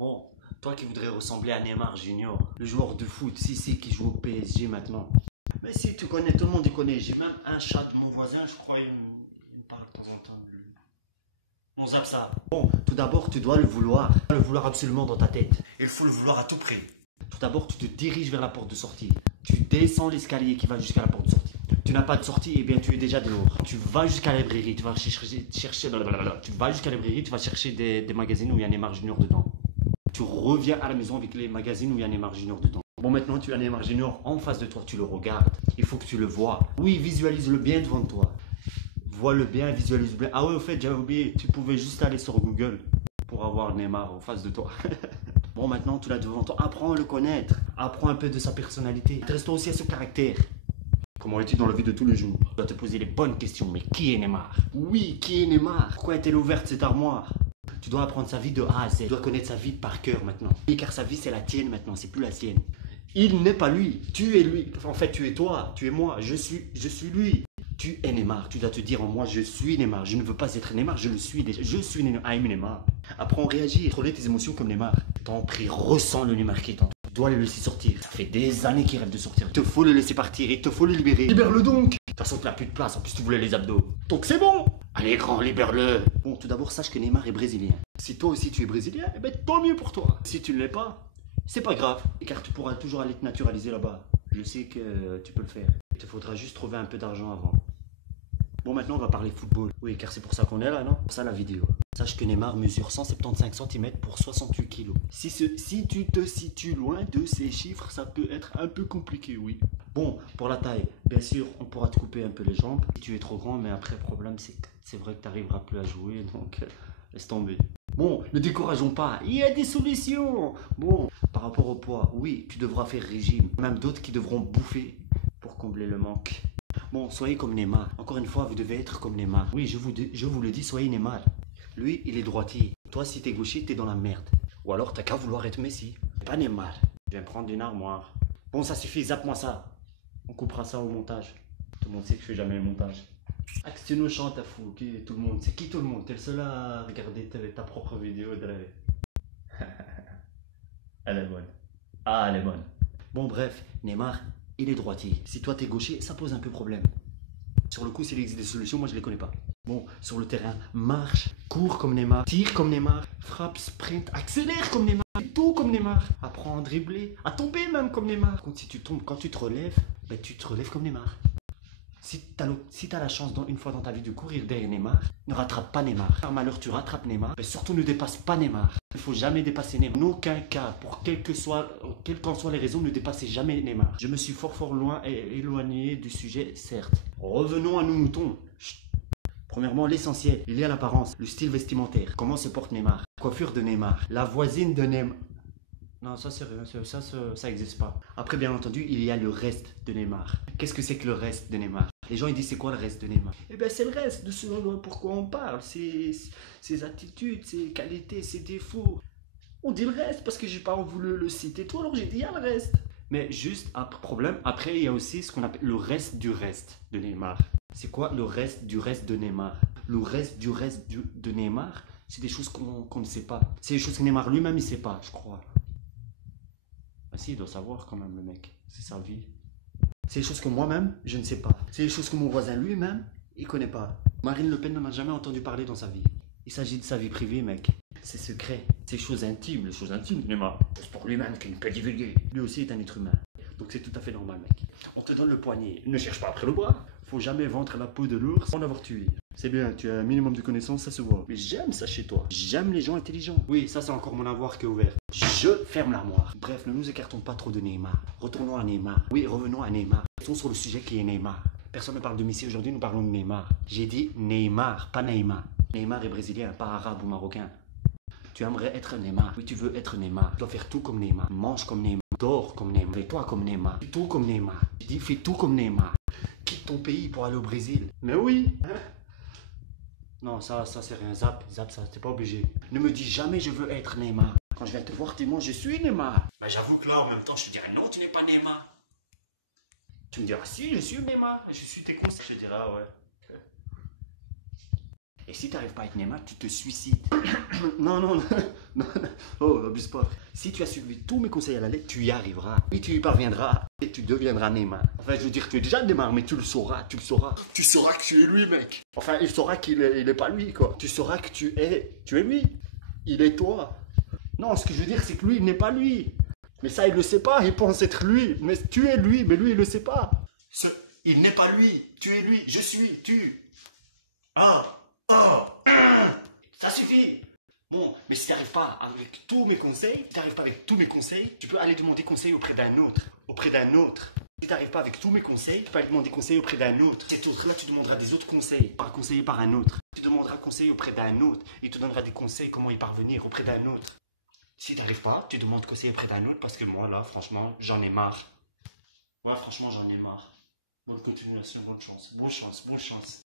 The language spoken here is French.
Bon, toi qui voudrais ressembler à Neymar Junior, le joueur de foot, si, qui joue au PSG maintenant. Mais si tu connais, tout le monde y connaît. J'ai même un chat de mon voisin, je crois, il me parle de temps en temps. On zappe ça. Bon, tout d'abord, tu dois le vouloir. Le vouloir absolument dans ta tête. Il faut le vouloir à tout prix. Tout d'abord, tu te diriges vers la porte de sortie. Tu descends l'escalier qui va jusqu'à la porte de sortie. Tu n'as pas de sortie, et bien tu es déjà dehors. Tu vas jusqu'à la librairie, tu vas chercher tu vas jusqu'à la librairie, tu vas chercher des magazines où il y a Neymar Junior dedans. Tu reviens à la maison avec les magazines où il y a Neymar Junior dedans. Bon, maintenant tu as Neymar Junior en face de toi, tu le regardes. Il faut que tu le vois. Oui, visualise-le bien devant toi. Vois-le bien, visualise-le bien. Ah ouais, au fait, j'avais oublié, tu pouvais juste aller sur Google pour avoir Neymar en face de toi. Bon, maintenant tu l'as devant toi, apprends à le connaître. Apprends un peu de sa personnalité. Intéresse-toi aussi à ce caractère. Comment es-tu dans la vie de tous les jours? Tu dois te poser les bonnes questions. Mais qui est Neymar? Oui, qui est Neymar? Pourquoi est-elle ouverte cette armoire? Tu dois apprendre sa vie de A à Z. Tu dois connaître sa vie par cœur maintenant. Et car sa vie c'est la tienne maintenant, c'est plus la sienne. Il n'est pas lui, tu es lui. En fait, tu es toi, tu es moi, je suis lui. Tu es Neymar. Tu dois te dire en moi, je suis Neymar. Je ne veux pas être Neymar, je le suis déjà. Je suis Neymar. I'm Neymar. Apprends à réagir. Contrôler tes émotions comme Neymar. T'en prie, ressens le Neymar qui est en toi. Tu dois le laisser sortir. Ça fait des années qu'il rêve de sortir. Il te faut le laisser partir, il te faut le libérer. Libère-le donc. De toute façon, tu n'as plus de place. En plus, tu voulais les abdos. Donc c'est bon. Allez, grand, libère-le. Bon, tout d'abord, sache que Neymar est brésilien. Si toi aussi tu es brésilien, eh ben tant mieux pour toi. Si tu ne l'es pas, c'est pas grave. Car tu pourras toujours aller te naturaliser là-bas. Je sais que tu peux le faire. Il te faudra juste trouver un peu d'argent avant. Bon, maintenant on va parler football. Oui, car c'est pour ça qu'on est là, non? C'est ça la vidéo. Sache que Neymar mesure 175 cm pour 68 kg. Si tu te situes loin de ces chiffres, ça peut être un peu compliqué, oui. Bon, pour la taille, bien sûr, on pourra te couper un peu les jambes. Si tu es trop grand, mais après, le problème, c'est vrai que tu n'arriveras plus à jouer, donc laisse tomber. Bon, ne décourageons pas, il y a des solutions. Bon, par rapport au poids, oui, tu devras faire régime. Même d'autres qui devront bouffer pour combler le manque. Bon, soyez comme Neymar. Encore une fois, vous devez être comme Neymar. Oui, je vous le dis, soyez Neymar. Lui, il est droitier. Toi, si t'es gaucher, t'es dans la merde. Ou alors, t'as qu'à vouloir être Messi. Pas Neymar. Je viens prendre une armoire. Bon, ça suffit, zappe-moi ça. On coupera ça au montage. Tout le monde sait que je fais jamais le montage. Ah, que tu nous chantes à fou, ok, tout le monde. C'est qui tout le monde? T'es le seul à regarder ta propre vidéo de la... Elle est bonne. Ah, elle est bonne. Bon, bref, Neymar, il est droitier. Si toi, t'es gaucher, ça pose un peu problème. Sur le coup, s'il existe des solutions, moi, je les connais pas. Bon, sur le terrain, marche, cours comme Neymar, tire comme Neymar, frappe, sprint, accélère comme Neymar, tout comme Neymar. Apprends à dribbler, à tomber même comme Neymar. Quand si tu tombes, quand tu te relèves, ben, tu te relèves comme Neymar. Si tu as la chance une fois dans ta vie de courir derrière Neymar, ne rattrape pas Neymar. Par malheur, tu rattrapes Neymar, mais surtout ne dépasse pas Neymar. Il ne faut jamais dépasser Neymar. En aucun cas, pour quelles qu'en soient les raisons, ne dépassez jamais Neymar. Je me suis fort loin et éloigné du sujet, certes. Revenons à nos moutons. Chut. Premièrement, l'essentiel, il y a l'apparence, le style vestimentaire. Comment se porte Neymar? Coiffure de Neymar. La voisine de Neymar. Non, ça c'est rien, ça n'existe pas. Après, bien entendu, il y a le reste de Neymar. Qu'est-ce que c'est que le reste de Neymar? Les gens ils disent c'est quoi le reste de Neymar? Eh bien c'est le reste de ce pourquoi on parle. Ses attitudes, ses qualités, ses défauts. On dit le reste parce que j'ai pas voulu le citer tout, alors j'ai dit il y a le reste. Mais juste, problème, après il y a aussi ce qu'on appelle le reste de Neymar. C'est quoi le reste de Neymar? Le reste de Neymar, c'est des choses qu'on ne sait pas. C'est des choses que Neymar lui-même il sait pas, je crois. Ah si, il doit savoir quand même le mec, c'est sa vie. C'est des choses que moi-même, je ne sais pas. C'est des choses que mon voisin lui-même, il connaît pas. Marine Le Pen n'en a jamais entendu parler dans sa vie. Il s'agit de sa vie privée, mec. C'est secret. C'est choses intimes, les choses intimes, Neymar. C'est pour lui-même qu'il ne peut divulguer. Lui aussi est un être humain. Donc c'est tout à fait normal, mec. On te donne le poignet. Ne cherche pas après le bras. Faut jamais vendre la peau de l'ours sans l'avoir tué. C'est bien, tu as un minimum de connaissances, ça se voit. Mais j'aime ça chez toi. J'aime les gens intelligents. Oui, ça c'est encore mon avoir qui est ouvert. Je ferme l'armoire. Bref, ne nous écartons pas trop de Neymar. Retournons à Neymar. Oui, revenons à Neymar. Restons sur le sujet qui est Neymar. Personne ne parle de Messi aujourd'hui, nous parlons de Neymar. J'ai dit Neymar, pas Neymar. Neymar est brésilien, pas arabe ou marocain. Tu aimerais être Neymar. Oui, tu veux être Neymar. Tu dois faire tout comme Neymar. Mange comme Neymar. Dors comme Neymar. Fais-toi comme Neymar. Fais tout comme Neymar. Je dis fais tout comme Neymar. Quitte ton pays pour aller au Brésil. Mais oui. Hein? Non, ça c'est rien. Zap, ça, t'es pas obligé. Ne me dis jamais je veux être Neymar. Quand je viens te voir, dis-moi je suis Neymar. Ben, j'avoue que là, en même temps, je te dirais non, tu n'es pas Neymar. Tu me diras si, je suis Neymar. Je suis tes conseils. Je te dirais ah ouais. Et si tu n'arrives pas à être Neymar, tu te suicides. Non, non, non, non, oh, abuse pas. Si tu as suivi tous mes conseils à la lettre, tu y arriveras. Et tu y parviendras. Et tu deviendras Neymar. Enfin, je veux dire, tu es déjà Neymar, mais tu le sauras, tu le sauras. Tu sauras que tu es lui, mec. Enfin, il saura qu'il est pas lui, quoi. Tu sauras que tu es lui. Il est toi. Non, ce que je veux dire, c'est que lui, il n'est pas lui. Mais ça, il le sait pas, il pense être lui. Mais tu es lui, mais lui, il le sait pas. Il n'est pas lui, tu es lui, je suis, tu. Ah, ça suffit. Bon, mais si tu n'arrives pas avec tous mes conseils, tu peux aller demander conseil auprès d'un autre. Si tu n'arrives pas avec tous mes conseils, tu peux aller demander conseil auprès d'un autre. Cet autre-là, tu demanderas des autres conseils, pas conseillé par un autre. Tu demanderas conseil auprès d'un autre. Il te donnera des conseils comment y parvenir auprès d'un autre. Si tu n'arrives pas, tu demandes conseil auprès d'un autre parce que moi, là, franchement, j'en ai marre. Ouais, franchement, j'en ai marre. Bonne continuation, bonne chance. Bonne chance, bonne chance.